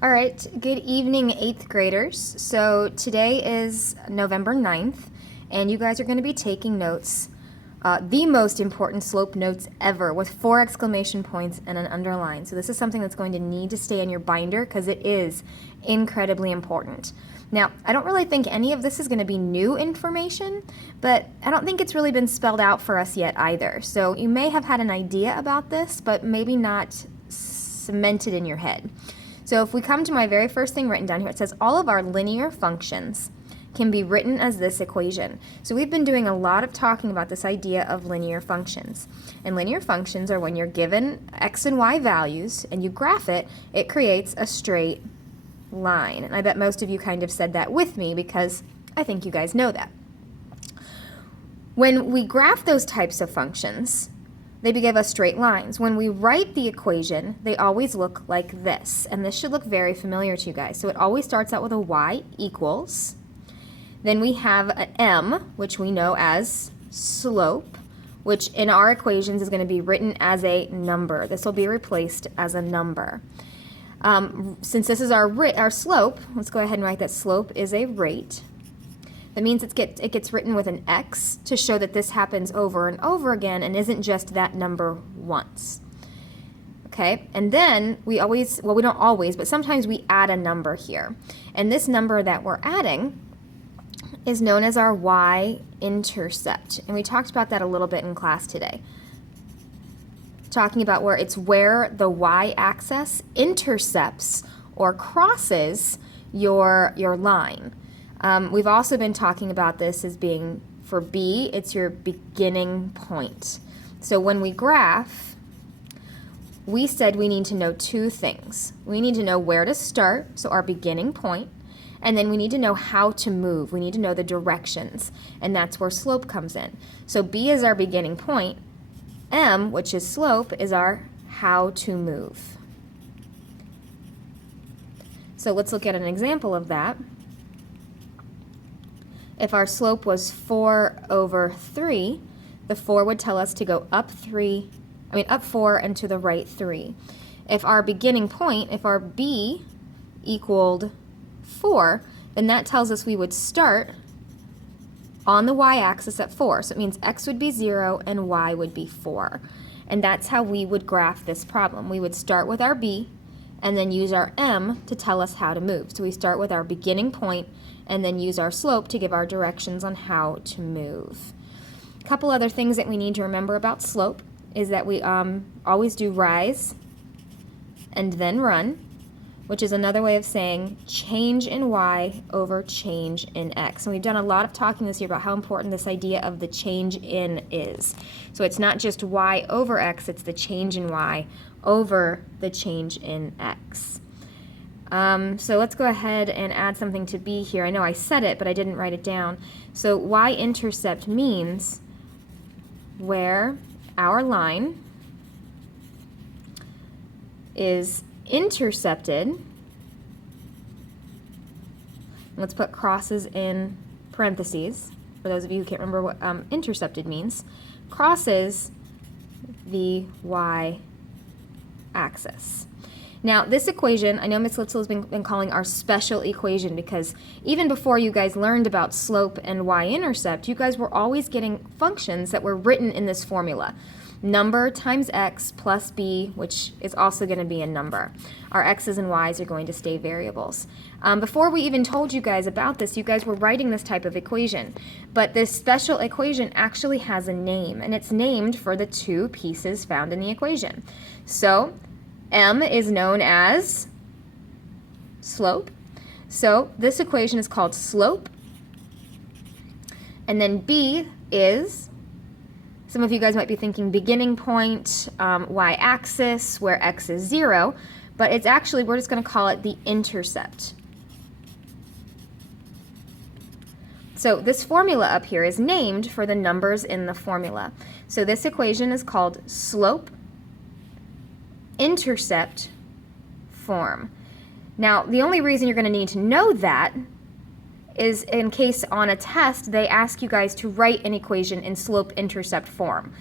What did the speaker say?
All right, good evening, 8th graders. So today is November 9th, and you guys are going to be taking notes, the most important slope notes ever, with 4 exclamation points and an underline. So this is something that's going to need to stay in your binder because it is incredibly important. Now, I don't really think any of this is going to be new information, but I don't think it's really been spelled out for us yet either. So you may have had an idea about this, but maybe not cemented in your head. So if we come to my very first thing written down here, it says all of our linear functions can be written as this equation. So we've been doing a lot of talking about this idea of linear functions. And linear functions are when you're given x and y values and you graph it, it creates a straight line. And I bet most of you kind of said that with me because I think you guys know that. When we graph those types of functions, they give us straight lines. When we write the equation, they always look like this. And this should look very familiar to you guys. So it always starts out with a y equals. Then we have an m, which we know as slope, which in our equations is going to be written as a number. This will be replaced as a number. Since this is our slope, let's go ahead and write that slope is a rate. That means it gets written with an x to show that this happens over and over again and isn't just that number once. Okay, and then we always, well, we don't always, but sometimes we add a number here. And this number that we're adding is known as our y-intercept. And we talked about that a little bit in class today. Talking about where the y-axis intercepts or crosses your line. We've also been talking about this as being, for B, it's your beginning point. So when we graph, we said we need to know 2 things. We need to know where to start, so our beginning point, and then we need to know how to move. We need to know the directions, and that's where slope comes in. So B is our beginning point. M, which is slope, is our how to move. So let's look at an example of that. If our slope was 4 over 3, the 4 would tell us to go up 4 and to the right 3. If our beginning point, if our B equaled 4, then that tells us we would start on the y-axis at 4. So it means x would be 0 and y would be 4. And that's how we would graph this problem. We would start with our B and then use our m to tell us how to move. So we start with our beginning point and then use our slope to give our directions on how to move. A couple other things that we need to remember about slope is that we always do rise and then run, which is another way of saying change in y over change in x. And we've done a lot of talking this year about how important this idea of the change in is. So it's not just y over x, it's the change in y over the change in x. So let's go ahead and add something to B here. I know I said it, but I didn't write it down. So y-intercept means where our line is intercepted. Let's put crosses in parentheses for those of you who can't remember what intercepted means. Crosses the y-axis. Now, this equation, I know Ms. Litzel has been calling our special equation because even before you guys learned about slope and y-intercept, you guys were always getting functions that were written in this formula. Number times x plus b, which is also going to be a number. Our x's and y's are going to stay variables. Before we even told you guys about this, you guys were writing this type of equation. But this special equation actually has a name, and it's named for the 2 pieces found in the equation. So m is known as slope. So this equation is called slope. And then b is, some of you guys might be thinking beginning point, y-axis, where x is 0, but it's actually, we're just going to call it the intercept. So this formula up here is named for the numbers in the formula. So this equation is called slope intercept form. Now, the only reason you're going to need to know that is in case on a test they ask you guys to write an equation in slope intercept form.